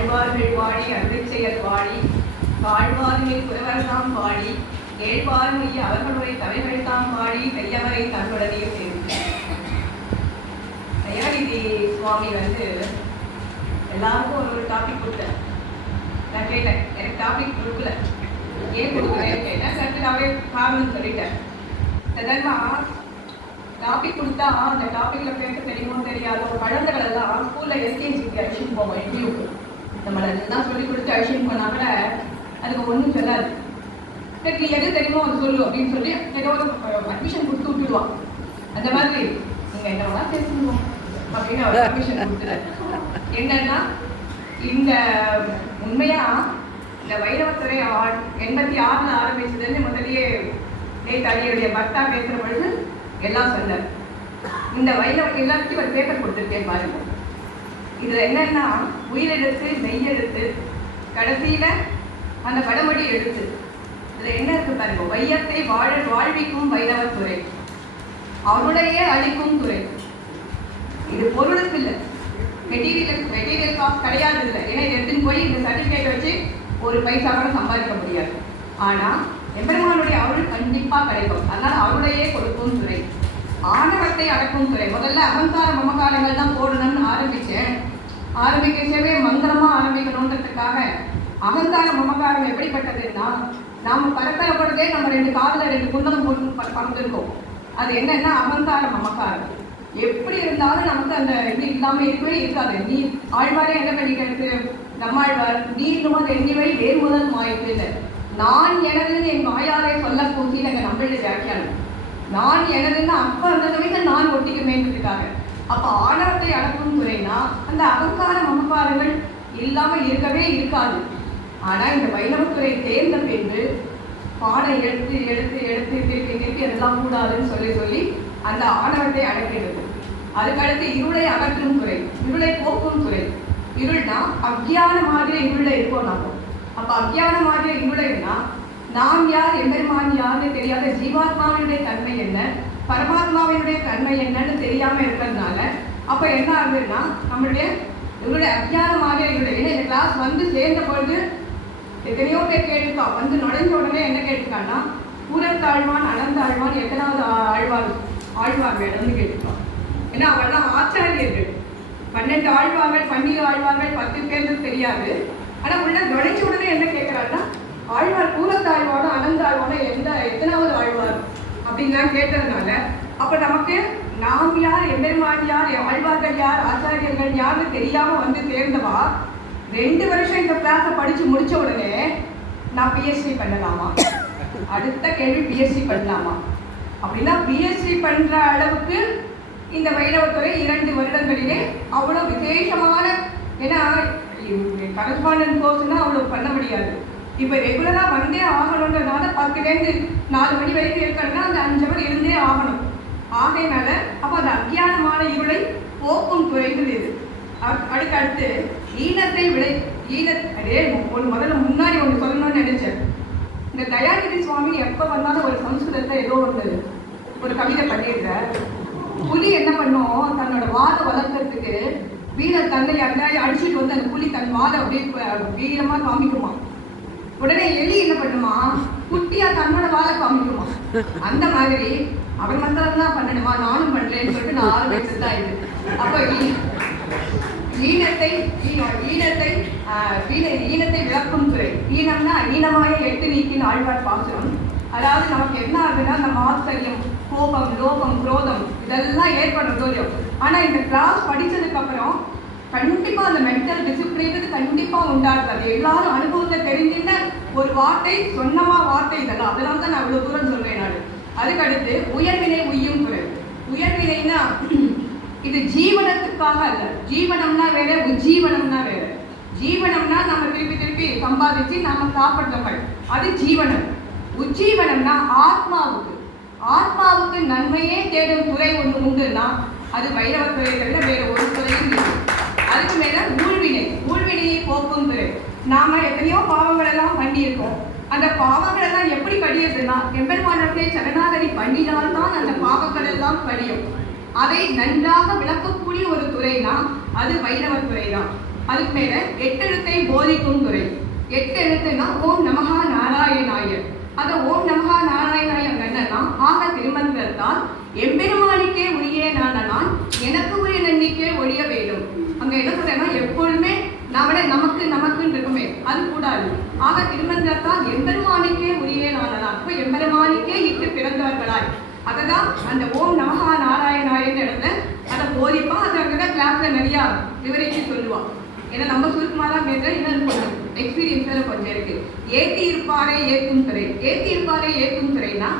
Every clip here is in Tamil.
ஆழ்வார்கள் வாடி அருளிச்செயல் வாடி வாழ்வார்மில் புறவர்தாம் வாடி ஏழ்வார்மைய அவர்களுடைய தலைகள் தாம் வாடி பெரியவரை தன்னுடனே சேர்ந்து. தயாநிதி சுவாமி எல்லாருக்கும் ஒரு டாபிக் கொடுத்தார். நான் கேட்டேன், எனக்கு டாபிக் கொடுக்கல, ஏன் கொடுக்குறேன்னு கேட்டேன். கரெக்டாகவே காரணம் சொல்லிட்டேன். சாதாரணமா டாபிக் கொடுத்தா அந்த டாபிக்ல பேச தெரியுமோ தெரியாத ஒரு குழந்தைகள் எல்லாம் ஸ்கூல்ல எல்கேஜிக்கு அழிச்சுட்டு போவோம். இன்டர்வியூக்கு நம்மளை எல்லாம் சொல்லி கொடுத்து அழிச்சுட்டு போனா கூட அதுக்கு ஒன்றும் சொல்லாது. நீ எது தெரியுமோ அது சொல்லு அப்படின்னு சொல்லி ஏதோ ஒரு அட்மிஷன் கொடுத்து விட்டுடுவான். அந்த மாதிரி நீங்க என்னவா பேசணும் அப்படின்னு அவர் அட்மிஷன் கொடுத்துட்டாரு. என்னன்னா இந்த உண்மையா இந்த வைரவத்துறை 86 ஆரம்பிச்சதுன்னு முதலியே நேதாஜியுடைய பக்தா பேசுற பொழுது எல்லாம் சொன்னார். இந்த வைரவ எல்லாத்தையும் ஒரு பேப்பர் கொடுத்துருக்கேன் பாருங்க. இதுல என்னன்னா உயிரெழுத்து, மெய்யெழுத்து, கடைசியில அந்த வடமொழி எழுத்து. இதுல என்ன இருக்கு பாருங்க, வையத்தை வாழ்விக்கும் வைரவத்துறை, அவருடைய அழிக்கும் துறை. இது பொருளுக்கு இல்லை, மெட்டீரியல் காஸ்ட் கிடையாது இல்லை. ஏன்னா இது எடுத்துன்னு போய் இந்த சர்டிஃபிகேட் வச்சு ஒரு பைசா கூட சம்பாதிக்க முடியாது. ஆனா எம்பெருமானுடைய அருள் கண்டிப்பா கிடைக்கும். அதனால அவருடையே கொடுக்கும் துறை, ஆணவத்தை அடக்கும் துறை. முதல்ல அகங்கார மமகாரங்கள் தான் போடணும்னு ஆரம்பிக்கவே மங்களமா ஆரம்பிக்கணுன்றதுக்காக. அகங்கார மமகாரம் எப்படிப்பட்டதுன்னா, நாம பரப்பரப்படுறதே நம்ம 2 காதுல 2 குண்டலம் போட்டு பறந்துருக்கோம். அது என்னன்னா அகங்கார மமகாரம். எப்படி இருந்தாலும் நமக்கு அந்த இது இல்லாம இருக்கவே இருக்காது. நீ ஆழ்வாரே என்ன பண்ணிட்டு நம்மாழ்வார் நீர்னுமது எண்ணிவை வேறு முதல் மாய்ப்பு இல்லை, நான் எனதுன்னு என் வாயாரை சொல்ல போசி நாங்கள் நம்மளுடைய வியாக்கியானம். நான் எனதுன்னு அப்ப அந்த சமயத்தில் நான் ஒட்டிக்குமேன்றதுக்காக. அப்ப ஆணவத்தை அடக்கும் துறைனா அந்த அகங்கார மமகாரங்கள் இல்லாம இருக்கவே இருக்காது. ஆனா இந்த வைணவத்துறை தேர்ந்த பின்பு பாடம் எடுத்து எடுத்து எடுத்து திருப்பி திருப்பி அதெல்லாம் கூடாதுன்னு சொல்லி அந்த ஆணவத்தை அடக்கிறது. அதுக்கடுத்து இருளை அகற்றும் துறை, இருளை போக்கும் துறை. இருள்னா அக்ஞானமாக இருள இருக்கோம் நம்ம. அப்ப அக்ஞானமாக இருளைன்னா நாம் யார், எம்பெருமான் யாருன்னு தெரியாத ஜீவாத்மாவினுடைய தன்மை என்ன, பரமாத்மாவினுடைய தன்மை என்னன்னு தெரியாம இருக்கிறதுனால அப்ப என்ன ஆகுதுன்னா நம்மளுடைய இவருடைய அக்ஞானமாக இருளை. ஏன்னா இந்த கிளாஸ் சேர்ந்த பொழுது எத்தனையோ பேர் கேட்டுருக்கா. நுழைஞ்ச உடனே என்ன கேட்டுருக்கான்னா, பூரத்தாழ்வான் அனந்தாழ்வான் எத்தனாவது ஆழ்வார் வேணும்னு கேட்டுருக்கான். ஏன்னா அவெல்லாம் ஆச்சாரியர்கள். 12 ஆழ்வார்கள், 12 ஆழ்வார்கள், 10 பேருக்கு தெரியாது. ஆனா உள்ள நுழைஞ்ச உடனே என்ன கேட்கிறாருன்னா, ஆழ்வார் பூரத்தாழ்வானோ அனந்தாழ்வானோ எத்தனாவது ஆழ்வார் அப்படின்லாம் கேட்டதுனால அப்ப நமக்கு நாம் யார், எம்பெருமான் யார், ஆழ்வார்கள் யார், ஆச்சாரியர்கள் யாருன்னு தெரியாம சேர்ந்தவா 2 வருஷம் இந்த கிளாஸை படிச்சு முடிச்ச உடனே நான் பிஎஸ்சி பண்ணலாமா, அடுத்த கேள்வி பிஎஸ்சி பண்ணலாமா அப்படின்னா பிஎஸ்சி பண்ற அளவுக்கு இந்த வைணவத்துறை 2 வருடங்களிலே அவ்வளவு விசேஷமான. ஏன்னா கரஸ்பாண்டன்ட் கோர்ஸ்னா அவ்வளவு பண்ண முடியாது. இப்ப ரெகுலரா வந்தே ஆகணுன்றதுனால 10லேருந்து 4 மணி வரைக்கும் இருக்கணும்னா அந்த 5 அவர் இருந்தே ஆகணும். ஆகையினால அப்ப அந்த அக்ஞானமான இருளை போக்கும் துறைகள் இது. அடுத்து ஈனத்தை முதல்ல முன்னாடி ஒன்று சொல்லணும்னு நினைச்சேன். இந்த தயாநிதி சுவாமி எப்ப வந்தாலும் ஒரு சம்ஸ்கிருதத்தை ஏதோ ஒரு கவிதை பண்ணிடுற. புலி என்ன பண்ணும், தன்னோட வாதை வளர்க்கறதுக்கு வீரர் தன்னை அடிச்சுட்டு அந்த புலி தன் வாதை அப்படியே வீரமா காமிக்குமா. உடனே எலி என்ன பண்ணுமா, குட்டியா தன்னோட வாழை காமிக்குமா. அந்த மாதிரி அவன் மந்திரம் தான் பண்ணணுமா, நானும் பண்றேன்னு சொல்லிட்டு நான் ஆரம்பிச்சதுதான் இது. அப்ப ஈனத்தை விளக்கும் துறை. ஈனம்னா ஈனமாய 8 நீக்கின் ஆழ்வார் பாசுரம். அதாவது நமக்கு என்ன ஆகுதுன்னா, அந்த ஆச்சரியம், கோபம், லோகம், குரோதம் இதெல்லாம் ஏற்படும். ஆனா இந்த கிளாஸ் படிச்சதுக்கு அப்புறம் கண்டிப்பா அந்த மென்டல் டிசிப்ளின் கண்டிப்பா உண்டாகுது. அது எல்லாரும் அனுபவத்தை தெரிஞ்சுட்ட ஒரு வார்த்தை வார்த்தை இதெல்லாம். அதெல்லாம் தான் நான் இவ்வளவு தூரம் சொல்றேன் நான். அதுக்கடுத்து உயர்வினை உய்யும் துறை. உயர்வினைனா இது ஜீவனத்துக்காக அல்ல. ஜீவனம்னா வேற, உஜ்ஜீவனம்னா வேற. ஜீவனம்னா நம்ம திருப்பி சம்பாதிச்சு நாம சாப்பிடுறவர்கள், அது ஜீவனம். உஜ்ஜீவனம்னா ஆத்மாவுக்கு நன்மையே தேடும் துறை ஒன்று உண்டுன்னா அது வைரவத்துறை தவிர வேற ஒரு துறையும் இல்லை. அதுக்கு மேல ஊழ்வினையை போக்கும் துறை. நாம எத்தனையோ பாவங்கள் எல்லாம் பண்ணியிருக்கோம். அந்த பாவங்கள் எல்லாம் எப்படி கடியதுன்னா எம்பெருமானத்தை சரணாகதி பண்ணினால்தான் அந்த பாவங்கள் எல்லாம் கடியும். அதை நன்றாக விளக்கக்கூடிய ஒரு துறைனா அது வைணவத்துறை தான். அதுக்கு மேல 8 எழுத்தை போதிக்கும் துறை. 8 எழுத்துனா ஓம் நமஹா நாராயணாய. அந்த ஓம் நமஹா நாராயணாய என்னன்னா ஆக திருமந்திரத்தால் எம்பெருமானுக்கே உரிய நான் எனக்கு உரிய நன்னிக்கே ஒழிய வேண்டும். அங்க என்ன சொல்றேன்னா எப்பொழுதுமே நமக்குன்னு இருக்குமே அது கூடாது. ஆக திருமந்திரத்தால் எம்பெருமானுக்கே உரிய நான். அப்போ எம்பெருமானுக்கே இட்டு பிறந்தவர்களாய் அததான் அந்த ஓம் நமஹா நாராயணாயன்னு இடத்துல அதை போதிப்பா. அது அங்கதான் கிளாஸ்ல நிறைய விவரிச்சு சொல்லுவான். ஏன்னா நம்ம சுருக்கமாக தான் பேசுகிறேன். இன்னும் எக்ஸ்பீரியன்ஸில் கொஞ்சம் இருக்கு. ஏத்தி இருப்பாரே ஏற்றும் துறை. ஏத்தி இருப்பாரே ஏற்றும் துறைனா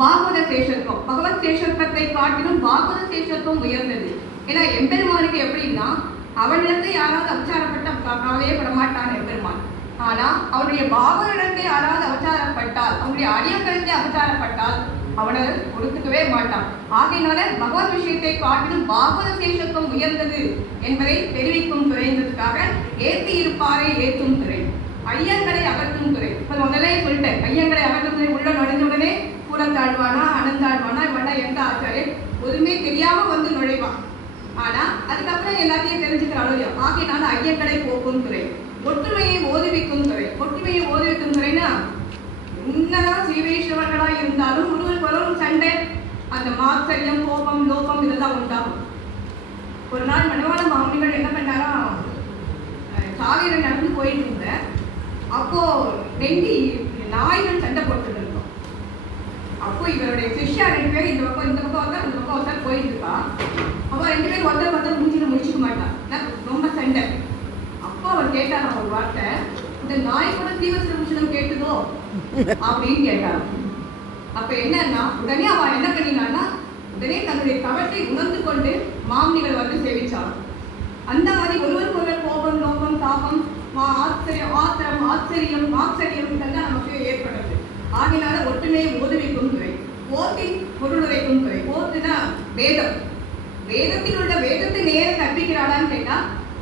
பாகவத சேஷத்துவம். பகவத் சேஷத்துவத்தை காட்டிலும் பாகவத சேஷத்துவம் உயர்ந்தது. ஏன்னா எம்பெருமானுக்கு எப்படின்னா அவனிடத்தை யாராவது அபச்சாரப்பட்ட கவலையே படமாட்டான் எம்பெருமான். ஆனா அவனுடைய பாகவனிடத்தை யாராவது அபச்சாரப்பட்டால், அவனுடைய அடியங்களிடத்தை அபச்சாரப்பட்டால் அவனை கொடுத்துக்கவே மாட்டான். ஆகையினால பகவத் விஷயத்தை காட்டிலும் பாகவத சேஷத்துவம் உயர்ந்தது என்பதை தெரிவிக்கும் துறைங்கிறதுக்காக ஏத்தி இருப்பாரை ஏற்றும் துறை. ஐயங்களை அகற்றும் துறை. இப்ப முதலே சொல்லிட்டேன், ஐயங்களை அகற்றும் துறை உள்ள நுழைஞ்சவுடனே கூடத்தாழ்வானா அனந்தாழ்வானா இவனா எந்த ஆச்சாரியன் ஒதுமே தெரியாம வந்து நுழைவான். ஆனா அதுக்கப்புறம் எல்லாத்தையும் தெரிஞ்சுக்கிற அளவு. ஆகையினால ஐயங்களை போக்கும் துறை. ஒற்றுமையை ஓதுவிக்கும் துறை. ஒற்றுமையை ஓதுவிக்கும் துறைனா என்னதான் ஸ்ரீவைஷ்ணவர்களா இருந்தாலும் ஒருவரும் சண்டை, அந்த மாச்சரியம், கோபம், லோபம் இதெல்லாம் உண்டாகும். ஒரு நாள் மணவாள மாமுனிகள் என்ன பண்ணாரா, காவேரி நடந்து போயிட்டு இருந்த அப்போ 2 நாய்கள் சண்டை போட்டு இருந்தோம். அப்போ இவருடைய சிஷ்யா 2 பேர் இந்த பக்கம் ஒருத்தர் போயிட்டு இருக்கா. அப்போ 2 பேர் ஒருத்தர் மூஞ்சில முடிச்சுக்க மாட்டான், ரொம்ப சண்டை. அப்போ அவர் கேட்டார் ஒரு வார்த்தை, இந்த நாய் கூட தீவசனம் கேட்டுதோ அப்படின்னு கேட்டார். அப்ப என்னன்னா உடனே அவன் என்ன பண்ணினான்னா உடனே தன்னுடைய தவற்றை உணர்ந்து கொண்டு மாமுனிகள் வந்து சேவிச்சான். அந்த மாதிரி ஒருவருக்கு ஒருவர் கோபம், லோகம், தாபம், ஆச்சரியம் இதெல்லாம் நமக்கு ஏற்படுறது. ஆகினால ஒற்றுமையை ஓதுவிக்கும் துறை. ஓத்தின் பொருளுரைக்கும் துறை. ஓத்துனா வேதம். வேதத்தில் உள்ள வேதத்தை நேரம் கற்பிக்கிறாளான்னு கேட்டா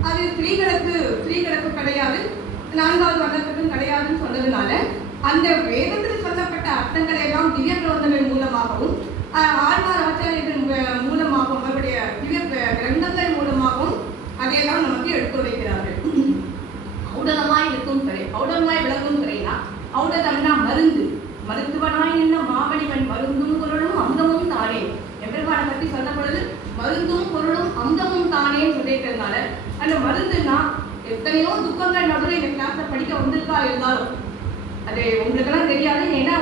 அது ஸ்திரீகளுக்கு கிடையாது, 4வது வர்ணத்துக்கும் கிடையாதுன்னு சொன்னதுனால அந்த வேதத்தில் சொல்லப்பட்ட அர்த்தங்களை எல்லாம் திவ்ய பிரபந்தங்கள் மூலமாகவும் ஆழ்வார் ஆச்சாரியர்கள் மூலமாகவும் அவருடைய திவ்ய கிரந்தங்கள் மூலமாகவும் அதையெல்லாம் நமக்கு எடுத்துரைக்கிறார்கள். ஔடதமாய் இருக்கும் துறை. ஔடதமாய் விளங்கும் துறைனா ஔடதம்னா மருந்து. மருத்துவனாய் நின்ற மாமணிவன் மருந்தும் பொருளும் அமுதமும் தானே. எம்பெருமானை பற்றி சொன்ன பொழுது மருந்தும் பொருளும் அமுதமும் தானேன்னு சொல்லியிருக்கிறதுனால அந்த மருந்துன்னா எத்தனையோ துக்கங்கள் நடுவில் இந்த கிளாஸை படிக்க வந்திருக்கா இருந்தாலும் அது உங்களுக்கெல்லாம் தெரியாது. ஏன்னா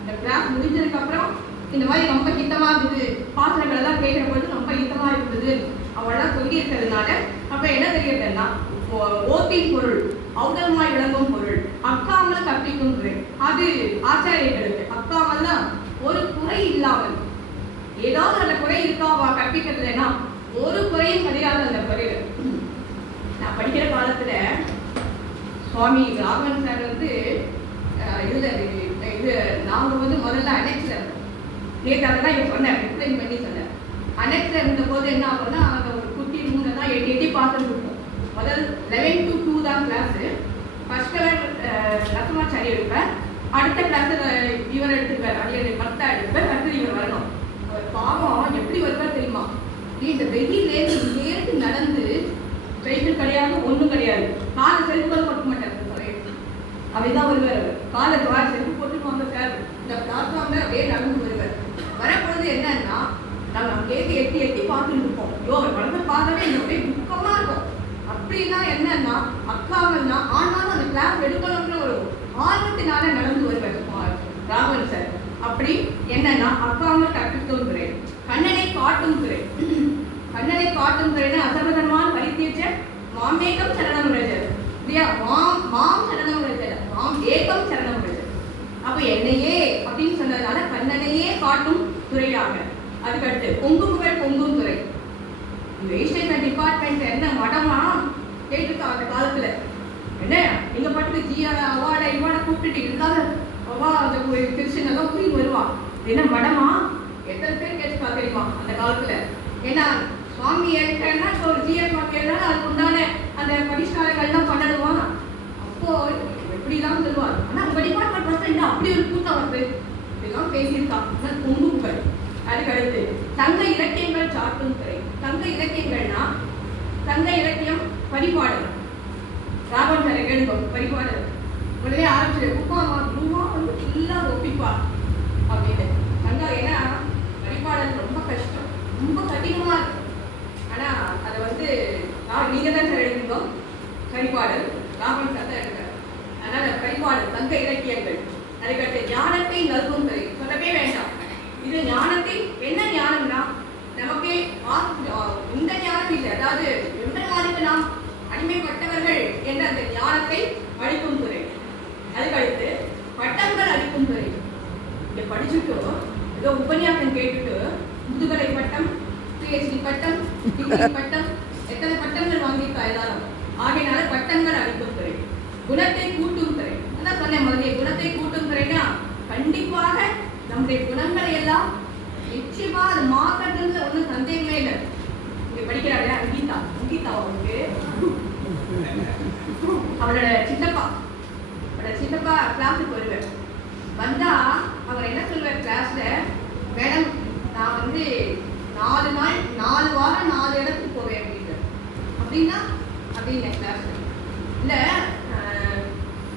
இந்த கிளாஸ் முடிஞ்சதுக்கு அப்புறம் இந்த மாதிரி ரொம்ப ஹித்தமா இருந்தது, பாத்திரங்கள் எல்லாம் கேட்கிற பொழுது ரொம்ப ஹித்தமா இருந்தது அவெல்லாம் சொல்லி இருக்கிறதுனால அப்ப என்ன தெரியுதுன்னா ஓத்தின் பொருள், ஔடதமாய் விளங்கும் பொருள், அக்காமல் கற்பிக்கும் துறை. அது ஆச்சாரியர்களுக்கு அக்காமல்னா ஒரு குறை இல்லாமல், ஏதாவது அந்த குறை இருக்காவா கற்பிக்கிறதுனா ஒரு குறையும் கிடையாது அந்த குறையில. நான் படிக்கிற காலத்துல சுவாமி ராகவன் சார் வந்து இது நாங்கள் வந்து முதல்ல அனெக்ஸ்ல நேற்று அதெல்லாம் இவன் சொன்னேன், எக்ஸ்பிளைன் பண்ணி சொன்னேன். அனெக்ஸ்ல இருந்த போது என்ன ஆகும்னா அங்கே ஒரு குட்டி ரூம்ல தான் எட்டி பார்த்துட்டு இருக்கும். முதல் 11 to 2 தான் கிளாஸு. ஃபர்ஸ்ட் அவர் நரசிம்மாச்சாரி எடுப்பேன், அடுத்த கிளாஸ் இவர் எடுத்துப்பார், அடியனை கரெக்டா எடுப்பேன், அடுத்து இவர் வரணும். அவர் பாவம் எப்படி வருவார் தெரியுமா, இந்த வெயிலேருந்து நடந்து சைக்கிள் கிடையாது, ஒன்றும் கிடையாது, காலை செல்ஃபுகள் போட்டு மாட்டார். அப்படிதான் வருவார். காலை துவார செல்ஃபு போட்டு வாங்க சார், இந்த பிளாட்ஃபார்ம்ல அப்படியே நடந்து வருவார். வரப்பொழுது என்னன்னா நாங்கள் அங்கேயே எட்டி பார்த்துட்டு இருப்போம். ஐயோ அவர் வளர்ந்து பார்த்தாலே அப்படியே துக்கமா இருக்கும். அப்படின்னா என்னன்னா அக்காவன்னா ஆனாலும் அந்த கிளாஸ் எடுக்கணும்ன்ற ஒரு ஆர்வத்தினால நடந்து வருவார் ராகவன் சார். அப்படி என்னன்னா அக்காமல் கற்பிக்கும் துறை. கண்ணனை காட்டும் துறை. கண்ணனை காட்டும் துறைன்னு அசபதமான பரித்தீர்ச்ச மாமேகம் சரணம் ரஜர் இல்லையா, மாம் சரணம் ரஜர், மாம் ஏகம் சரணம் ரஜர். அப்ப என்னையே அப்படின்னு சொன்னதுனால கண்ணனையே காட்டும் துறையாக. அதுக்கடுத்து பொங்கும் புகழ் பொங்கும் துறை. எஜுகேஷன் டிபார்ட்மெண்ட் என்ன மடமா கேட்டுருக்கா அந்த காலத்துல, என்ன நீங்க பாட்டுக்கு ஜிஆர் அவார்டை இவார்டை கூப்பிட்டுட்டு இருக்காத அவா அந்த கிருஷ்ணன் கூட்டிட்டு வருவா, என்ன மடமா எத்தனை பேர் கேட்டுக்கா தெரியுமா அந்த காலத்துல. ஏன்னா சுவாமி ஏற்கனா இப்போ ஒரு ஜிஆர் சுவாமி ஏற்கனா அதுக்கு உண்டான அந்த பரிஷ்காரங்கள்லாம் பண்ணணுமா, அப்போ எப்படிலாம் சொல்லுவார். ஆனா உங்க டிபார்ட்மெண்ட் பார்த்தா என்ன அப்படி ஒரு கூட்டம் வருது இதெல்லாம் பேசியிருக்கா. பொங்குங்கள். அதுக்கடுத்து சங்க இலக்கியங்கள் சாட்டும் துறை. சங்க இலக்கியங்கள்னா சங்க இலக்கியம் பரிபாடல். ராகவன் சார் கேளுங்க பரிபாடல். உடனே ஆரம்பிச்சு உமாமா உமா வந்து ஃபுல்லாக ஒப்பிப்பா அப்படின்னு. சங்க ஏன்னா பரிபாடல் ரொம்ப கஷ்டம், ரொம்ப கடினமாக இருக்கும். ஆனால் அதை வந்து நீங்கள் தான் சார் எழுதுங்க பரிபாடல். ராகவன் சார் தான் எழுதுறாரு. அதனால் பரிபாடல் சங்க இலக்கியங்கள். அதுக்கடுத்து ஞானத்தை நல்கும் கதை சொல்லவே வேண்டாம். இது ஞானத்தை என்ன ஞானம்னா நமக்கே இந்த ஞானம் இல்லை, அதாவது எம்பெருமானுக்கு நாம் அடிமைப்பட்டவர்கள் என்ற அந்த ஞானத்தை அளிக்கும் துறை. அதுக்கடுத்து பட்டங்கள் அளிக்கும் துறை. இதை படிச்சுட்டு ஏதோ உபன்யாசம் கேட்டுட்டு முதுகலை பட்டம், பிஹெச்டி பட்டம், டிகிரி பட்டம், எத்தனை பட்டங்கள் வாங்கியிருக்கா எல்லாரும். ஆகையினால பட்டங்கள் அளிக்கும் துறை. குணத்தை கூட்டும் துறை. அதான் சொன்னேன் முதலிய குணத்தை கூட்டும் துறைனா கண்டிப்பாக நம்முடைய குணங்களை எல்லாம் நிச்சயமா அது மாற்றத்துல ஒன்றும் சந்தேகமே இல்லை. இங்க படிக்கிறாங்க அங்கீதா. அங்கீதா அவருக்கு அவரோட சித்தப்பா கிளாஸுக்கு வருவார். வந்தா அவர் என்ன சொல்வார் கிளாஸ்ல, மேடம் நான் வந்து 4 நாள் 4 வாரம் 4 இடத்துக்கு போவேன் அப்படின்னு. அப்படின்னா அப்படின்னு கிளாஸ்ல இல்லை,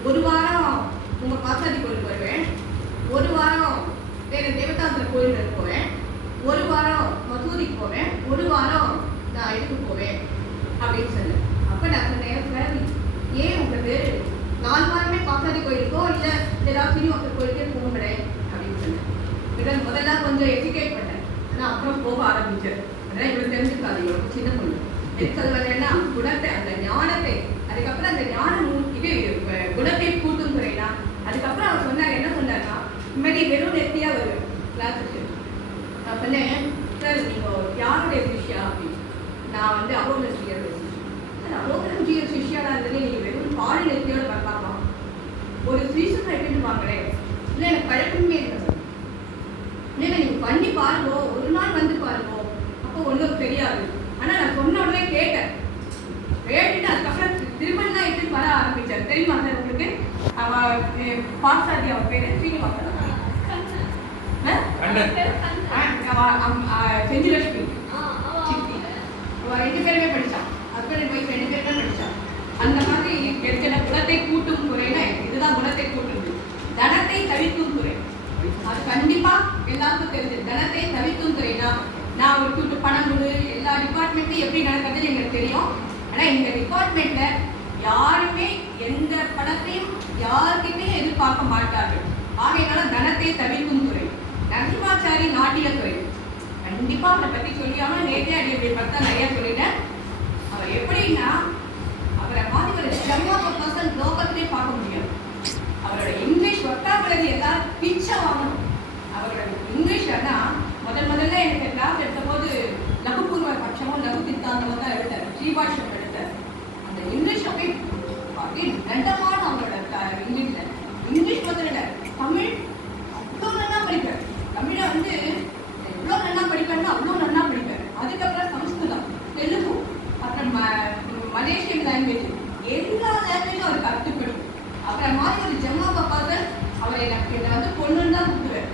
1 வாரம் உங்க பாசாதி கோயிலுக்கு வருவேன், 1 வாரம் வேறு தேவதாந்திர கோயிலுக்கு போவேன், 1 வாரம் மசூதிக்கு போவேன், 1 வாரம் நான் இதுக்கு போவேன் அப்படின்னு சொன்னேன். அப்போ நான் சொன்னேன், சார் ஏன் உங்களுக்கு 4 வாரமே பாசாதி கோயிலுக்கோ இல்லை ஏதாவது சீனிவாசர் கோயிலுக்கே போக முடியாது அப்படின்னு சொன்னேன். முதல்ல கொஞ்சம் எஜுகேட் பண்ணேன், ஆனால் அப்புறம் போக ஆரம்பிச்சேன். அதான் இவ்வளோ தெரிஞ்சுக்காது, இவ்வளோ சின்ன பொண்ணு எது சொல்லுவேன்னா குணத்தை அந்த ஞானத்தை, அதுக்கப்புறம் அந்த ஞானம் இது குணத்தை கூட்டும் துறைனா. அதுக்கப்புறம் அவர் சொன்னார், என்ன சொன்னார்னா இனிமேல் வெறும் நெத்தியா வருவேன் கிளாஸுக்கு. நான் சொன்னேன், சார் நீங்கள் யாருடைய சிஷ்யா அப்படின்னு. நான் வந்து அவோகரஞ்சியர் சார். அவோகரஞ்சியர் சிஷ்யானா இருந்தது நீங்கள் வெறும் பால் நெத்தியோடு வரலாமா? ஒரு சீசன் எடுத்துட்டு வாங்களேன். இல்லை எனக்கு பழக்கமே இல்லை. இல்லை நீங்கள் பண்ணி பாருங்க, ஒரு நாள் வந்து பாருங்க, அப்போ ஒன்றும் தெரியாது. ஆனால் நான் சொன்ன உடனே கேட்டேன். கேட்டுட்டு அதுக்கப்புறம் திருமணம் தான் எடுத்து வர ஆரம்பிச்சார். தெரியுமா சார் உங்களுக்கு? பாசாதி அவர் பேரு ஸ்ரீனிவாசன், செஞ்சுலட்சுமி சித்தி, 2 பேருமே படித்தான். ஹஸ்பண்ட் ஒய்ஃப் 2 பேருமே படித்தான். அந்த மாதிரி எடுக்கிற குணத்தை கூட்டும் துறைனா இதுதான் குணத்தை கூட்டும். தனத்தை தவிர்க்கும் துறை அது கண்டிப்பா எல்லாருக்கும் தெரிஞ்சு. தனத்தை தவிர்க்கும் துறைனா நான் ஒரு கூட்டு பணம் கொடு, எல்லா டிபார்ட்மெண்ட்லையும் எப்படி நடக்கிறதுன்னு எங்களுக்கு தெரியும். ஆனால் இந்த டிபார்ட்மெண்ட்ல யாருமே எந்த பணத்தையும் யாருக்கிட்டையும் எதிர்பார்க்க மாட்டார்கள். ஆகையினால தனத்தை தவிர்க்கும் துறை. நரசிம்மாச்சாரி நாட்டியத்துறை கண்டிப்பா அவரை பத்தி சொல்லியாம நேற்றே அடிப்படை பார்த்தா நிறைய சொல்லிட்டேன். அவர் எப்படின்னா அவரை மாதிரி ஒரு செம்மாப்பர்சன் லோகத்திலே பார்க்க முடியாது. அவரோட இங்கிலீஷ் ஒட்டாப்பழகு எல்லாரும் பிச்சை வாங்கணும். அவரோட இங்கிலீஷ் முதல்ல எனக்கு கிளாஸ் எடுத்த போது லகுபூர்வ பட்சமும் லகு சித்தாந்தமும் தான் எடுத்தார். ஸ்ரீபாஷ்யம் எடுத்தார். அந்த இங்கிலீஷ் அப்படியே ரெண்டமான அவங்களோட இங்கிலீஷ்ல இங்கிலீஷ் முதல்ல தமிழ் அவ்வளோ நல்லா படிப்பார். தமிழை வந்து எவ்வளோ நல்லா படிப்பாருன்னா அவ்வளோ நல்லா படிப்பார். அதுக்கப்புறம் சமஸ்கிருதம், தெலுங்கு, அப்புறம் மலேசியன் லாங்குவேஜ் எல்லா லாங்குவேஜும் அவர் கற்றுக்கணும். அப்புறம் மாதிரி ஒரு ஜம்மா பப்பாசன் அவர் எனக்கு என்னை வந்து பொண்ணுன்னு தான் கொடுத்துருவார்.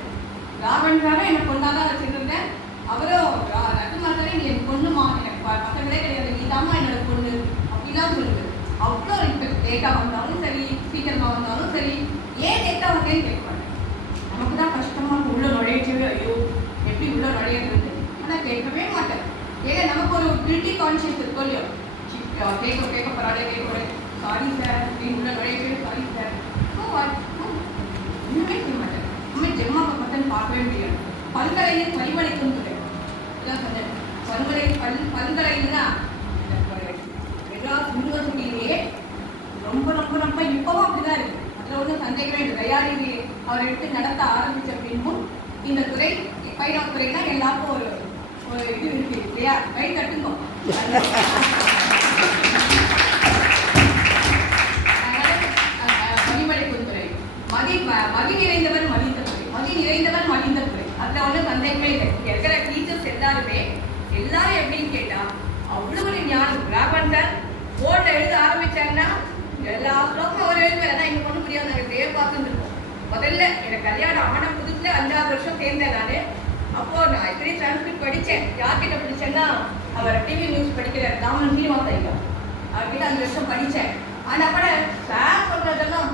ராவணாரும் என்னை பொண்ணாதான் வச்சுருந்தேன். அவரும் ரகுமாரே நீ என் பொண்ணுமா, எனக்கு பசங்களே கிடையாது, நீ தாம்மா என்னோட பொண்ணு அப்படிலாம் சொல்லுவேன். அவ்வளோ ரெஸ்பெக்ட். லேட்டாக வந்தாலும் சரி, சீக்கிரமாக வந்தாலும் சரி, ஏன் லேட்டாக வந்தேன்னு கேட்க மாட்டேன். நமக்கு தான் கஷ்டமாக உள்ள நுழையவே, ஐயோ எப்படி உள்ள நுழையிறது, ஆனால் கேட்கவே மாட்டேன். ஏன்னா நமக்கு ஒரு கில்ட்டி கான்ஷியஸ் இருக்கும் இல்லையோ, கேட்க பரவாயில்ல, கேட்க சாரி சார் அப்படின்னு உள்ள நுழையவே சாரி சார் இன்னுமே செய்ய மாட்டேன். இனிமேல் ஜென்மா பக்கத்தில் பார்க்கவே முடியாது. பல்கலையில் பரிவளைக்கும் துறை இதான் சொன்னேன். பல்கலைன்னா மெட்ராஸ் யூனிவர்சிட்டியிலேயே ரொம்ப ரொம்ப ரொம்ப இப்பவும் அப்படிதான் இருக்கு. அதில் ஒன்றும் சந்தேகமே இல்லை. தயாரியை அவர் எடுத்து நடத்த ஆரம்பிச்ச பின்பும் இந்த துறை பயிராத்துறைனா எல்லாருக்கும் ஒரு இது இருக்கு இல்லையா? கை தட்டுங்க. பரிவளைக்கும் துறை மதி நிறைந்தவர் மதிந்த துறை. மதி நிறைந்தவர் மதிந்த துறை. அதில் ஒன்றும் சந்தேகமே இல்லை. இருக்கிற டீச்சர்ஸ் எல்லாரும் எப்படின்னு கேட்டா அவ்வளோ ஒரு ஞானம். ராகவன் சார் போர்டில் எழுத ஆரம்பிச்சாங்கன்னா எல்லா ஸ்லோகமும் அவர் எழுதுவேன். ஆனால் எனக்கு ஒன்றும் புரியாது, நாங்கள் பேர் பார்த்துட்டு இருக்கோம். முதல்ல எனக்கு கல்யாணம் ஆன புதுசில் 5-6 வருஷம் சேர்ந்தேன் நான். அப்போது நான் இப்படி டிரான்ஸ்கிரிப்ட் படித்தேன். யார்கிட்ட படித்தேன்னா அவர் டிவி நியூஸ் படிக்கிற ராமன் சீனிவாச ஐயா அவர்கிட்ட 5 வருஷம் படித்தேன். ஆனால் கூட சார் சொல்றதெல்லாம்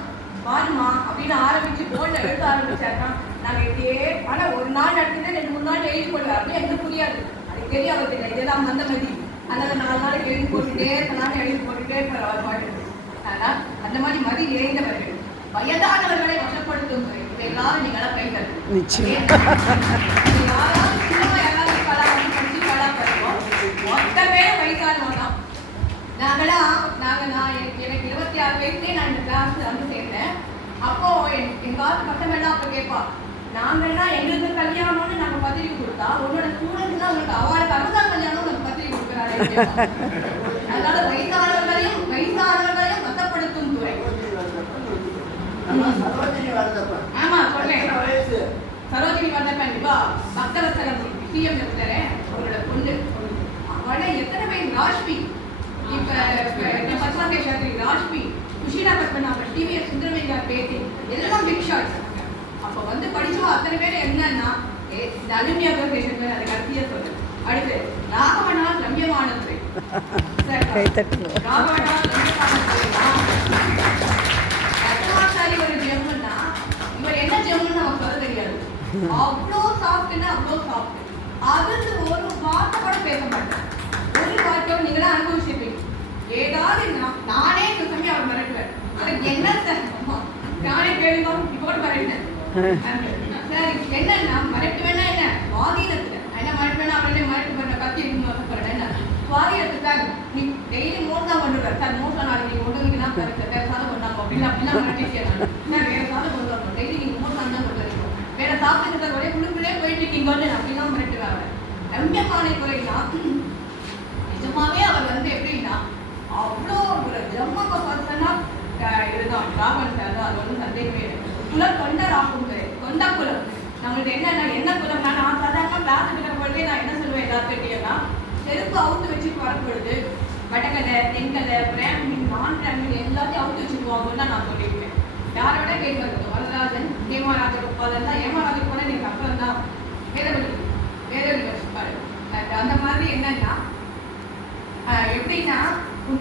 பாருமா அப்படின்னு ஆரம்பிச்சு போர்டில் எழுத ஆரம்பிச்சாருன்னா நாங்கள் இப்படியே ஆனால் ஒரு நாள் நடக்குது 2-3 நாள் எழுதி போடுவார். அப்படியே எனக்கு புரியாது, அதுக்கு தெரியாது இல்லை இதெல்லாம் மந்தமதி. அதனால 4 நாளைக்கு எழுதி போட்டுட்டே இருக்கனாலும் எழுதி போட்டுட்டே இருப்பார் அவர் பாட்டு. ஆனால் அந்த மாதிரி மதி இறைந்தவர்கள் வயதானவர்களை வசப்படுத்தும் துறை இதை எல்லாரும் நீங்களாம் கைகள் யாராவது சினிமா யாராவது கலாம் படிச்சு கலா பண்ணுவோம் மொத்த பேரும் வயசானவங்க தான். எனக்கு 26 வயசுலேயே நான் இந்த கிளாஸ் வந்து சேர்ந்தேன். அப்போ எங்க பசங்க எல்லாம் அப்போ கேட்பா, நாங்கள்லாம் எங்களுக்கு கல்யாணம்னு நாங்கள் பத்திரிக்கை கொடுத்தா உன்னோட ஸ்டூடெண்ட்ஸ்லாம் உங்களுக்கு அவளுக்கு 60ஆம் கல்யாணம் உங்களுக்கு பத்திரிக்கை கொடுக்குறாரு. அதனால வயசானவர்களையும் வசப்படுத்தும் துறை. ஆமா சொன்னேன், சரோஜினி வர்தப்பன் பக்தவசலம் சிஎம் இருக்கிற அவங்களோட பொண்ணு அவளை எத்தனை பேர் ராஷ்மி இப்ப பத்மாதே சாஸ்திரி ராஷ்மி சுஷீலா பத்மநாபன் டிவிஎஸ் சுந்தரவேங்கா பேட்டி எல்லாம் பிக் ஷாட்ஸ். அப்போ வந்து படிச்சோம் அத்தனை பேர் என்னன்னா இந்த அலுமினியா அசோசியேஷன் அதுக்கு அர்த்தியா சொல்லு. அடுத்து ராகவனால் ரம்யமான துறை ஒரு ஜெம்முன்னா இவர் என்ன ஜெம்முன்னு நமக்கு சொல்ல தெரியாது. அவ்வளோ சாஃப்ட்னா அவ்வளோ சாஃப்ட். அது ஒரு வார்த்தை கூட பேச மாட்டேன். ஒரு வார்த்தை நீங்களாம் அனுபவிச்சிருப்பீங்க. ஏதாவது நானே இந்த சமயம் அவர் மிரட்டுவேன். அதுக்கு என்ன சார் நானே கேளுங்க இப்போ கூட மிரட்டினேன். சார் என்னன்னா மிரட்டுவேன்னா என்ன சுவாதீனத்துல என்ன மிரட்டுவேன்னா அவர்களே மிரட்டு பண்ண கத்தி என்ன சுவாதீனத்துக்காக நீ டெய்லி மோசம் தான் கொண்டு வர சார் மோசம் நாளைக்கு நீங்க கொண்டு வந்தீங்கன்னா வேற சாதம் கொண்டாங்க அப்படின்னு அப்படிலாம் மிரட்டிச்சேன். நான் வேற சாதம் கொண்டு வரணும் டெய்லி நீங்க மோசம் தான் கொண்டு வரீங்க வேற சாப்பிட்டு சார் ஒரே குழுக்குள்ளே போயிட்டு இருக்கீங்கன்னு அப்படிலாம் மிரட்டுவேன். ரம்யமான குறைனா நிஜமாவே அவர் வந்து எப்படின்னா அவ்வளோ ஒரு ஜம்ம பர்சனா இதுதான் ராமன் சார். அது ஒன்றும் சந்தேகமே இல்லை. குலம் தொண்டராகும் தொண்ட குலம் நம்மளுக்கு என்னென்ன என்ன குலம்னா நான் சாதாரண கிளாஸ் கிட்ட நான் என்ன சொல்லுவேன் எல்லாத்துக்கிட்டேன்னா செருப்பு அவுத்து வச்சுட்டு வரப்பொழுது வடகலை தென்கலை பிராமின் நான் பிராமின் எல்லாத்தையும் அவுத்து வச்சுக்குவாங்கன்னு நான் சொல்லியிருக்கேன். யாரை விட கேள்வி வந்தது வரதராஜன் ஏமாராஜர் அதெல்லாம் ஏமாராஜர் கூட எனக்கு அப்புறம் தான் வேதவழி வச்சுப்பாரு. அந்த மாதிரி என்னன்னா எப்படின்னா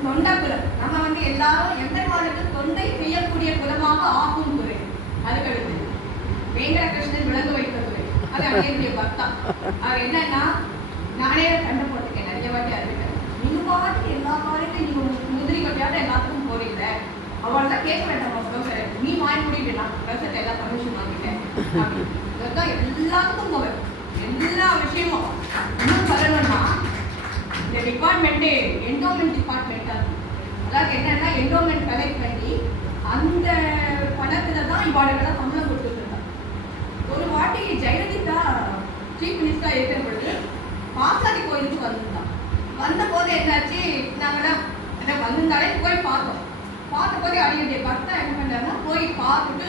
தொண்ட குலம் நம்ம வந்து எல்லாரும் எந்த காலத்தில் தொண்டை செய்யக்கூடிய குலமாக ஆகும் துறை. அதுக்கடுத்து வேங்கட கிருஷ்ணன் விளங்க வைத்த துறை. அது அங்கேயுடைய பக்தா. அவர் என்னன்னா நானே கண்டு போட்டிருக்கேன் நிறைய வாட்டி. அறிவிட்டேன் நீங்க பாட்டு எல்லா பாட்டுக்கும் நீங்க முதிரி கொட்டியாட்ட எல்லாத்துக்கும் போறீங்க அவள் தான் கேட்க வேண்டாம் ப்ரொஃபஸர் நீ வாங்கி முடியலாம் ப்ரொஃபஸர் எல்லா பர்மிஷன் வாங்கிட்டேன் இதுதான் எல்லாத்துக்கும் போவேன் எல்லா விஷயமும். இன்னும் சொல்லணும்னா இந்த டிபார்ட்மெண்ட்டே என்டோமெண்ட் டிபார்ட்மெண்ட் தான். அதாவது என்னன்னா என்டோமெண்ட் கலெக்ட் பண்ணி அந்த பணத்துல தான் இவாளுக்கெல்லாம் சம்பளம் கொடுத்துட்டு இருந்தாங்க. ஒரு வாட்டி ஜெயலலிதா சீஃப் மினிஸ்டராக இருக்கிற பொழுது பாசாதி கோயிலுக்கு வந்திருந்தான். வந்த போது என்னாச்சு நாங்கள்லாம் என்ன வந்திருந்தாலே போய் பார்த்தோம். பார்த்த போதே அடியுடைய பக்தா என்ன பண்ணாருன்னா போய் பார்த்துட்டு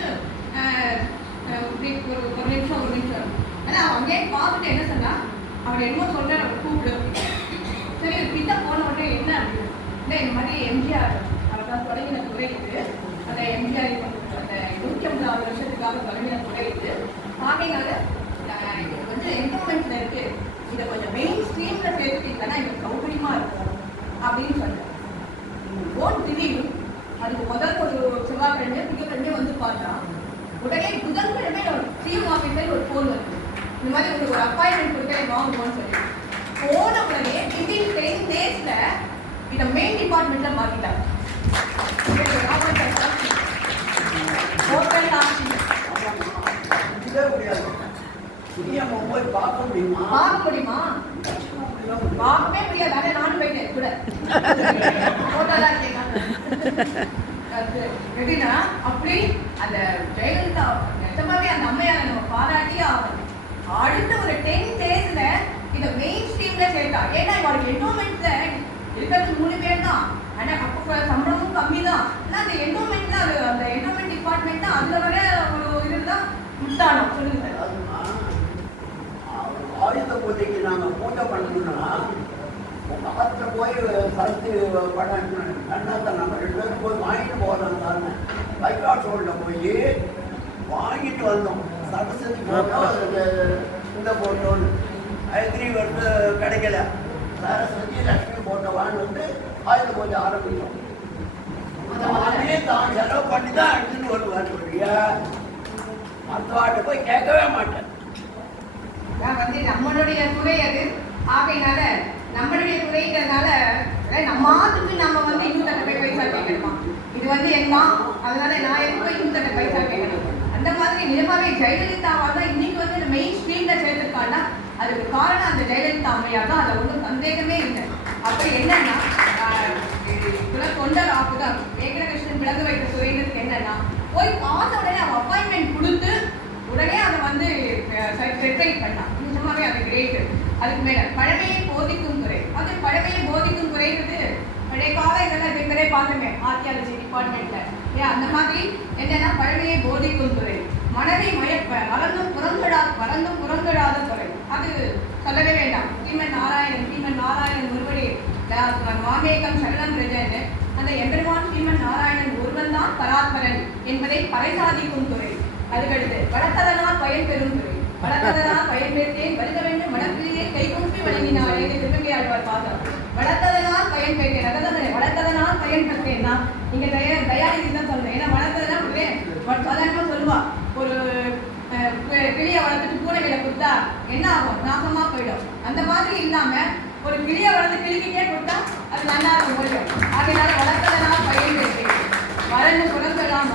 ஒரு நிமிஷம் ஆனால் அவன் அங்கேயே பார்த்துட்டு என்ன சொன்னா அவர் என்னமோ சொல்கிறார் அவர் கூப்பிடு. சரி கிட்ட போன உடனே என்ன அப்படின்னு இல்லை இந்த மாதிரி எம்ஜிஆர் அவர் தான் தொடங்கின துறை இது. அந்த எம்ஜிஆர் அந்த 150 வருஷத்துக்காக தொடங்கின துறை இது. ஆகையினால இது வந்து என்டோமெண்ட்ல இருக்கு. இதை கொஞ்சம் மெயின் ஸ்ட்ரீம்ல சேர்த்துட்டீங்கன்னா எனக்கு சௌகரியமா இருக்கும் அப்படின்னு சொன்னேன். ஓன் திடீர் அதுக்கு முதல் ஒரு செவ்வாய்க்கிழமை திங்கக்கிழமை வந்து பார்த்தா உடனே புதன்கிழமை சிஎம் ஆஃபீஸில் ஒரு ஃபோன் வருது. இந்த மாதிரி உங்களுக்கு ஒரு அப்பாயின்மெண்ட் கொடுக்க வாங்குவோன்னு சொல்லி போன உடனே வித்தின் 10 daysல இதை மெயின் டிபார்ட்மெண்ட்ல மாத்திட்டாங்க. பார்க்க முடியுமா? பார்க்கவே முடியாது. அதை நானும் போயிட்டேன் கூட எப்படின்னா அப்படி அந்த ஜெயலலிதா நிஜமாவே அந்த அம்மையாரை நம்ம பாராட்டியே ஆகணும். அடுத்த ஒரு 10 daysல இதை மெயின் ஸ்ட்ரீம்ல சேர்த்தா. ஏன்னா இவருக்கு என்டோமெண்ட்ல இருக்கிறது 3 பேர் தான். ஆனால் அப்போ சம்பளமும் கம்மி தான். ஆனால் அந்த என்டோமெண்ட்ல அந்த என்டோமெண்ட் டிபார்ட்மெண்ட் தான் அதில் வர ஒரு இதுதான் முட்டாளம். சொல்லுங்க சார். ஆயுத பூஜைக்கு நாங்கள் பூஜை பண்ணணும்னா உங்கள் பக்கத்தில் போய் சரத்து படம் கண்ணாத்த நம்ம 2 பேரும் போய் வாங்கிட்டு போகலாம் தானே. பைக்காட்டோவில் போய் வாங்கிட்டு வந்தோம். சரஸ்வதி போட்டோ இந்த போட்டோன்னு அக்ரி வந்து கிடைக்கல. சரஸ்வதி லட்சுமி போட்டவான்னு வந்து ஆயுத பூஜை ஆரம்பிக்கும். அதே தான் செலவு பண்ணி தான் எடுத்துட்டு வருவார் ஒழிய மற்றவாட்ட போய் கேட்கவே மாட்டேன். நான் வந்து நம்மளுடைய துறை அது ஆகையினால நம்மளுடைய துறைங்கிறதுனால நம்ம ஆத்துக்கு நம்ம வந்து இன்னும் போய் பைசா கேட்கணுமா, இது வந்து என்ன, அதனால நான் எதுக்கு இன்னும் பைசா கேட்கணும். அந்த மாதிரி நிஜமாவே ஜெயலலிதாவா தான் இன்னைக்கு வந்து இந்த மெயின் ஸ்ட்ரீம்ல சேர்த்திருக்காங்கன்னா அதுக்கு காரணம் அந்த ஜெயலலிதா அம்மையார் தான். அதில் ஒன்றும் சந்தேகமே இல்லை. அப்படி என்னன்னா தொண்டர் ஆக்குதான் ஏககிருஷ்ணன் விலங்கு வைத்த துறைங்கிறது என்னன்னா போய் பார்த்த உடனே அவன் அப்பாயின்மெண்ட் கொடுத்து உடனே அதை வந்து செட்ரைட் பண்ணலாம். நிஜமாவே அது கிரேட். அதுக்கு மேல பழமையை போதிக்கும் துறை, அது பழமையை போதிக்கும் துறைங்கிறது பழைய கால இதெல்லாம் இருக்கிறே பார்த்துமே ஆர்கியாலஜி டிபார்ட்மெண்ட்ல ஏன் அந்த மாதிரி என்னன்னா பழமையை போதிக்கும் துறை, மனதை மயப்ப மறந்தும் புறங்கடாத துறை, அது சொல்லவே வேண்டாம். ஸ்ரீமன் நாராயணன் ஒருவரே மாமேகம் சரணம் பிரஜன், அந்த எம்பெருமான் ஸ்ரீமன் நாராயணன் ஒருவன் தான் பராத்பரன் என்பதை பறைசாதிக்கும் துறை. அதுக்கடுத்து வளர்த்ததனால் பயன் பெறும் துறை, வளர்த்ததனால் பயன் பெற்றேன் வருக வேண்டும் மனப்பிலேயே கைகூப்பி வழங்கினாரே திருமங்கை ஆழ்வார் பாதம். வளர்த்ததனால் பயன் பெற்றேன், அதாவது வளர்த்ததனால் பயன் பெற்றேன்னா நீங்க தயாரித்து தான் சொல்லணும். ஏன்னா வளர்த்ததுனா சாதாரணமா சொல்லுவா, ஒரு கிளியை வளர்த்துட்டு பூனைகளை கொடுத்தா என்ன ஆகும், நாசமா போயிடும். அந்த மாதிரி இல்லாம ஒரு கிளியை வளர்த்து கிளிக்கிட்டே கொடுத்தா அது நல்லா இருக்கும் போயிடும். அதனால வளர்த்ததனால் பயன் பெற்றேன் மறந்து புறங்கலாம்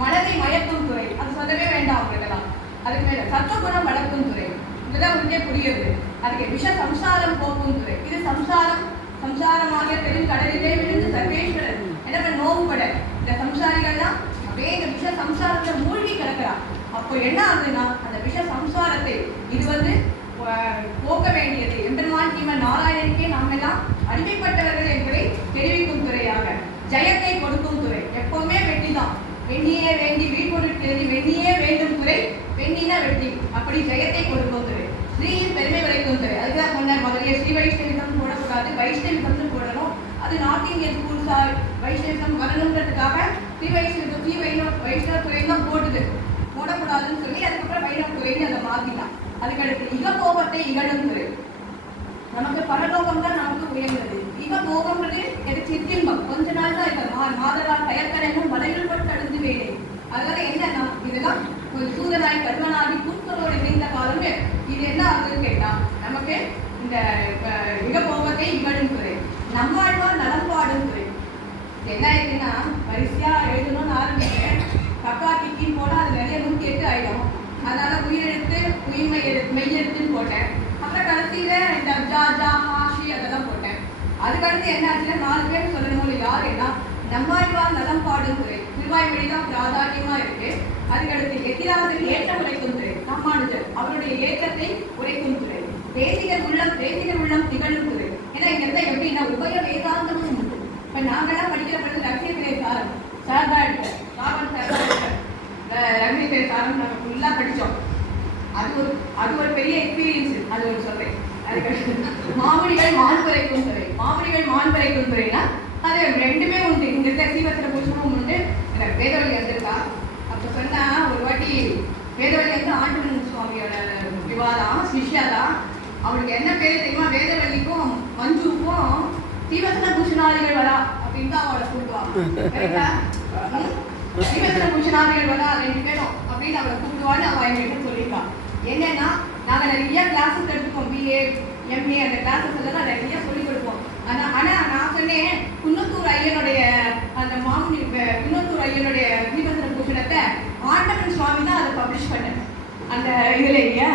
மனதை மயக்கும் துறை, அது சொல்லவே வேண்டாம் அவங்களெல்லாம். அதுக்கு மேல சத்துவகுணம் வளர்க்கும் துறை, இதுதான் உங்களுக்கே புரியுது. அதுக்கு விஷ சம்சாரம் போக்கும் துறை, இது சம்சாரமாக பெருங்கடலிலே விழுந்து சர்வேஸ்வரன் என்ன நோவுபட இந்த சம்சாரிகள்லாம் அப்படியே இந்த விஷ சம்சாரத்தை மூழ்கி கிடக்கிறான். அப்போ என்ன ஆகுதுன்னா அந்த விஷ சம்சாரத்தை இது வந்து போக்க வேண்டியது எம்பெருமான் ஸ்ரீமன் நாராயணனுக்கே நாம் எல்லாம் அடிமைப்பட்டவர்கள் என்பதை தெரிவிக்கும் துறையாக ஜெயத்தை கொடுக்கும் துறை. எப்பவுமே வெற்றி தான், வெண்ணியே வேண்டி வீழ்பொருட்கிறது வெண்ணியே வேண்டும் துறை, வெண்ணினா வெற்றி, அப்படி ஜெயத்தை கொடுக்கும் துறை. ஸ்ரீயின் பெருமை விளைக்கும் துறை, அதுதான் சொன்னார் முதலிய ஸ்ரீ வைஷ்ணவிசம் போடக்கூடாது, வைஷ்ணவிசம்னு போடணும். அது நார்த் இந்தியன் ஸ்கூல்ஸா வைஷ்ணவிசம் வரணுன்றதுக்காக வைஷ்ணவ துறை தான் போடக்கூடாதுன்னு சொல்லி அதுக்கப்புறம் வைணவ துறைன்னு அதை மாத்திட்டான். அதுக்கடுத்து இகபோகத்தை இகழும் துறை, நமக்கு பரலோகம் தான் நமக்கு உயர்ந்தது. இகபோகம்ன்றது எனக்கு சிற்றின்பம் கொஞ்ச நாள் தான் இருக்க மாதரால் கயற்கரையும் வலையில் பட்டு அழுந்து வேலை. அதனால என்னன்னா இதெல்லாம் கொஞ்சம் சூதனாய் கர்மனாகி கூத்தலோடு இணைந்த காலமே இது என்ன ஆகுதுன்னு கேட்டா நமக்கு இந்த இகபோகத்தை இகழும் துறை. நம்மாழ்வார் நலம்பாடும் துறை என்ன ஆயிடுச்சுன்னா வரிசையா எழுதணும்னு ஆரம்பிச்சேன், கக்காக்கிக்கு போனா அது நிறைய 108 ஆயிடும். அதனால உயிரெழுத்து மெய்யெழுத்துன்னு போட்டேன். அப்புறம் கடைசியில இந்த ஜா ஹாஷி அதெல்லாம் போட்டேன். அதுக்கடுத்து என்ன ஆச்சுன்னா 4 பேர் சொல்லணும். யாருன்னா நம்மாழ்வார் நலம் பாடும் துறை, திருவாய்மொழி தான் பிராதானியமா இருக்கு. அதுக்கடுத்து எதிராக ஏற்றம் உரைக்கும் துறை, நம்மாடுதல் அவருடைய ஏற்றத்தை உரைக்கும் துறை. தேசிகர் உள்ளம் திகழும் துறை. ஏன்னா இங்க இருந்தா எப்படின்னா உபய வேதாந்தமும் உண்டு. இப்ப நாங்கெல்லாம் படிக்கிற லட்சியத்திலே சாரம் சாரதா எடுத்தேன், ராவன் சாரதா எடுத்தேன், லட்சியத்திலே சாரம் நாங்கள் ஃபுல்லா படித்தோம். அது ஒரு பெரிய எக்ஸ்பீரியன்ஸ். அது ஒரு சொல்றேன். அதுக்கடுத்து மாமணிகள் மாண்புரைக்கும் துறை, மாமணிகள் மாண்புரைக்கும் துறைனா அது ரெண்டுமே உண்டு. இங்க இருக்க சீவத்திர புஷ்பமும் உண்டு. வேதவழி வந்திருக்கா அப்ப சொன்னா ஒரு வாட்டி வேதவழி வந்து ஆண்டவன் சுவாமியோட விவாதம் சிஷ்யாதான். அவளுக்கு என்ன பேரு தெரியுமா, வேதவள்ளிக்கும் மஞ்சுவுக்கும் சீவசன பூஷணாதிகள் வரா அப்படின்னு தான் அவளை கூப்பிடுவாங்க. சீவசன பூஷணாதிகள் வரா 2 பேரும் அப்படின்னு அவளை கூப்பிடுவான்னு அவள் என்கிட்ட சொல்லியிருக்கான். என்னன்னா நாங்கள் நிறைய கிளாஸஸ் எடுத்துப்போம், பிஏ எம்ஏ அந்த கிளாஸஸ் எல்லாம் நிறைய சொல்லிக் கொடுப்போம். ஆனா நான் சொன்னேன் குன்னத்தூர் ஐயனுடைய அந்த குன்னத்தூர் ஐயனுடைய சீவசன பூஷணத்தை ஆண்டவன் சுவாமி தான் அதை பப்ளிஷ் பண்ணேன் அந்த இதுல இல்லையா.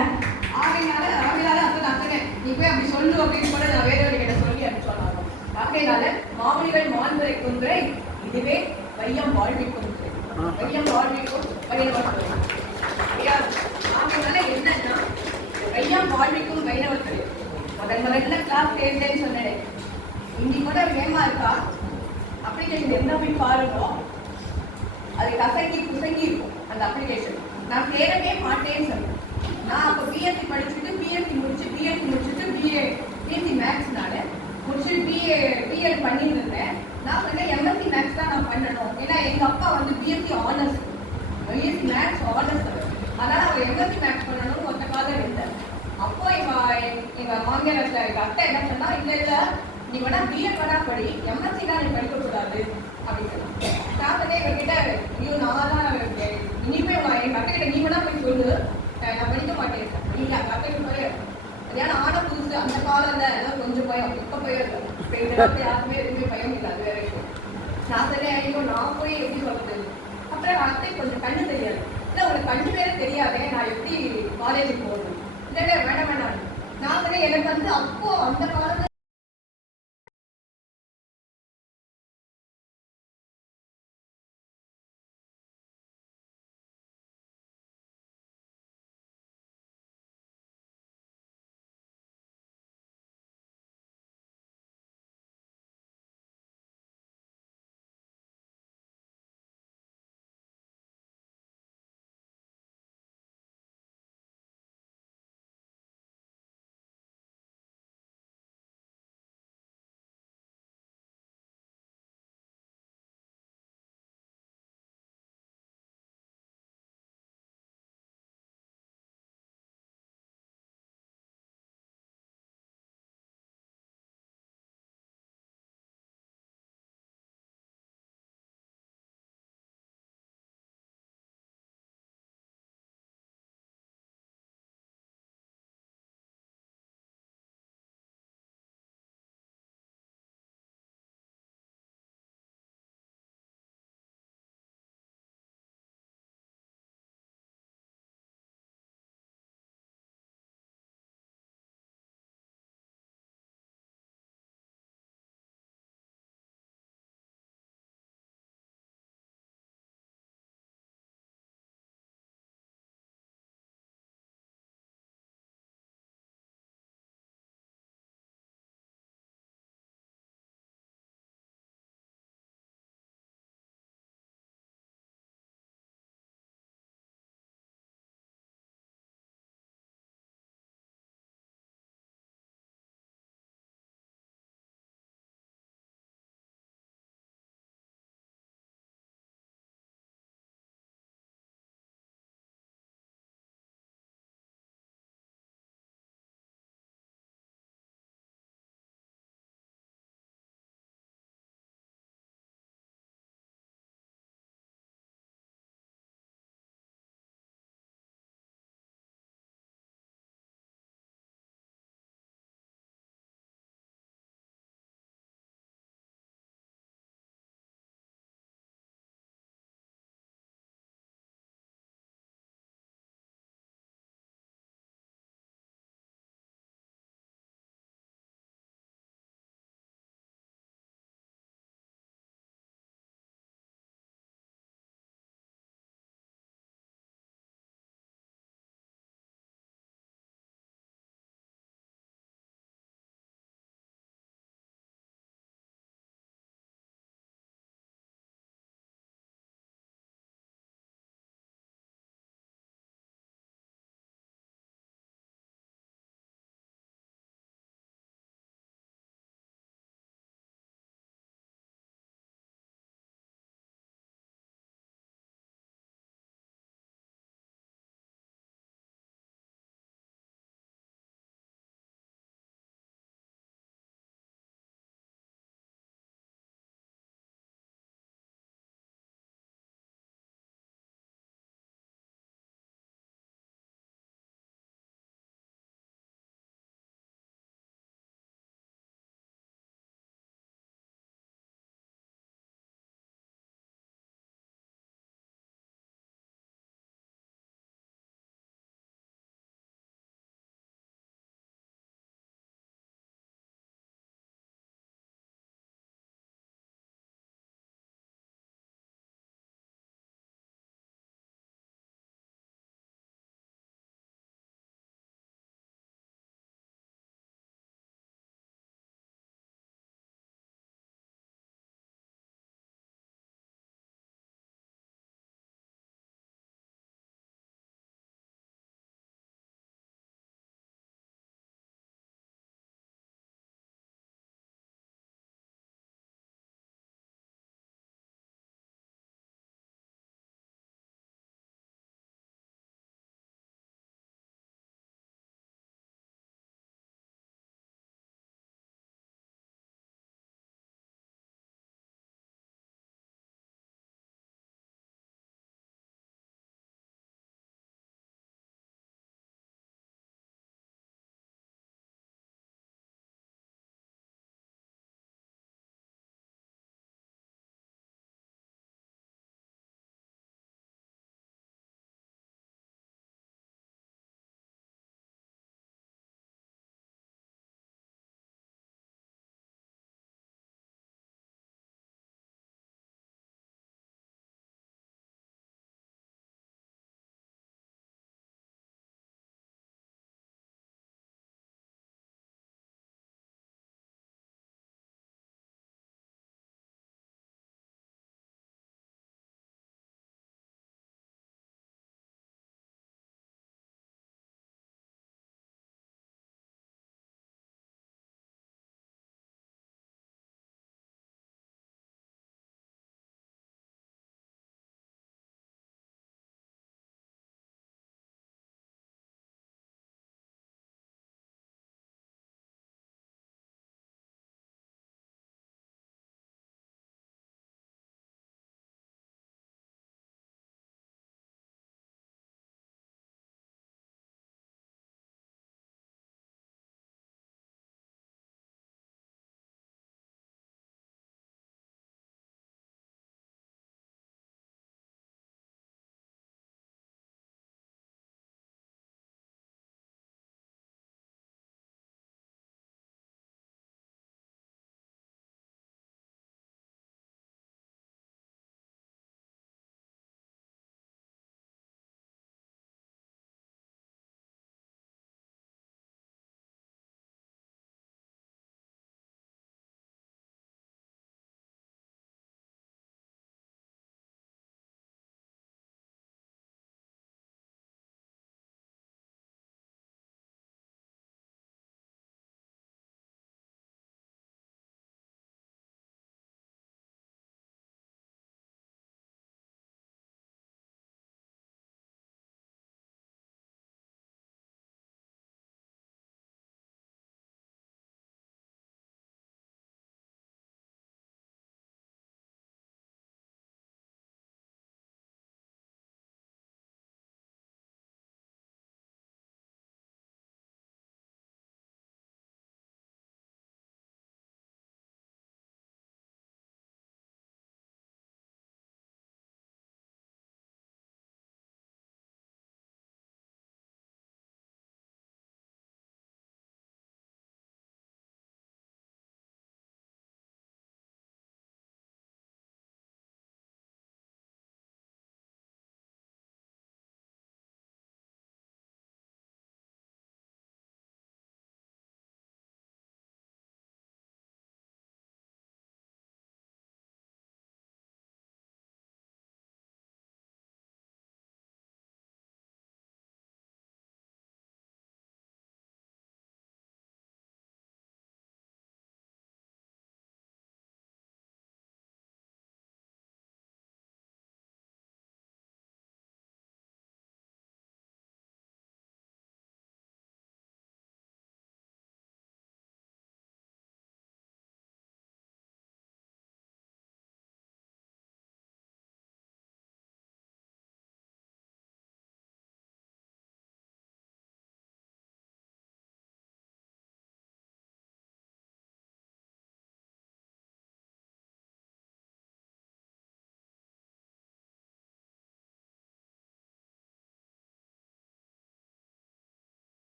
ஆகையினால அப்போ நான் சொன்னேன் நீ போய் அப்படி சொல்லு அப்படின்னு கூட நான் வேதவழி கிட்ட சொல்லி அப்படின்னு சொன்னாங்க. ஆகையினால மாமணிகள் மாண்புரை குன்றை, இதுவே வையம் வாழ்விக்கும் துறை, வையம் வாழ்விக்கும் வைணவத்துறை. ஆகையினால என்னன்னா வையம் வாழ்விக்கும் வைணவத்துறை முதல்ல கிளாஸ் சேர்ந்தேன்னு சொன்னேன். இன்னைக்கு கூட வேமா இருக்கா அப்ளிகேஷன் என்ன போய் பாருங்க, அது கசங்கி குசங்கி இருக்கும் அந்த அப்ளிகேஷன். நான் சேரவே மாட்டேன்னு சொன்னேன். நான் அப்போ பிஎஸ்சி படிச்சுட்டு பிஎஸ்சி முடிச்சுட்டு பிஎஸ்சி மேக்ஸ்னால முடிச்சுட்டு பிஎட் பண்ணிட்டு இருந்தேன். நான் சொன்னேன் எம்எஸ்சி மேக்ஸ் தான் நான் பண்ணணும். ஏன்னா எங்கள் அப்பா வந்து BSc honours, BSc maths honours, அதனால் அவர் எம்எஸ்சி மேக்ஸ் பண்ணணும்னு ஒத்த காலம் இருந்தேன். அப்போ எங்க மாமியார் எங்க அத்தை என்ன சொன்னா, இல்ல நீ வேணா பிஎட் வேணா படி, எம்எஸ்சி தான் நீ படிக்க கூடாது அப்படின்னு சொன்னாங்க. நான் வந்து எங்ககிட்ட ஐயோ நான் இனிமே எங்க அத்தை கிட்ட நீ வேணா போய் சொல்லு, நான் படிக்க மாட்டேன். நீங்க அந்த அத்தைக்கு போய் ஏன்னா ஆன புதுசு அந்த காலத்துல எல்லாம் கொஞ்சம் பயம், இப்ப பயம் இல்லை. இப்ப இதெல்லாம் யாருமே எதுவுமே பயம் இல்லை. அது வேற விஷயம். நான் சரி ஐயோ நான் போய் எப்படி சொல்றது. அப்புறம் அத்தை கொஞ்சம் கண்ணு தெரியாது. இல்லை உங்களுக்கு கண்ணு வேற தெரியாதே, நான் எப்படி காலேஜுக்கு போகணும். இல்லை வேணாம். நான் சரி எனக்கு வந்து அப்போ அந்த காலத்துல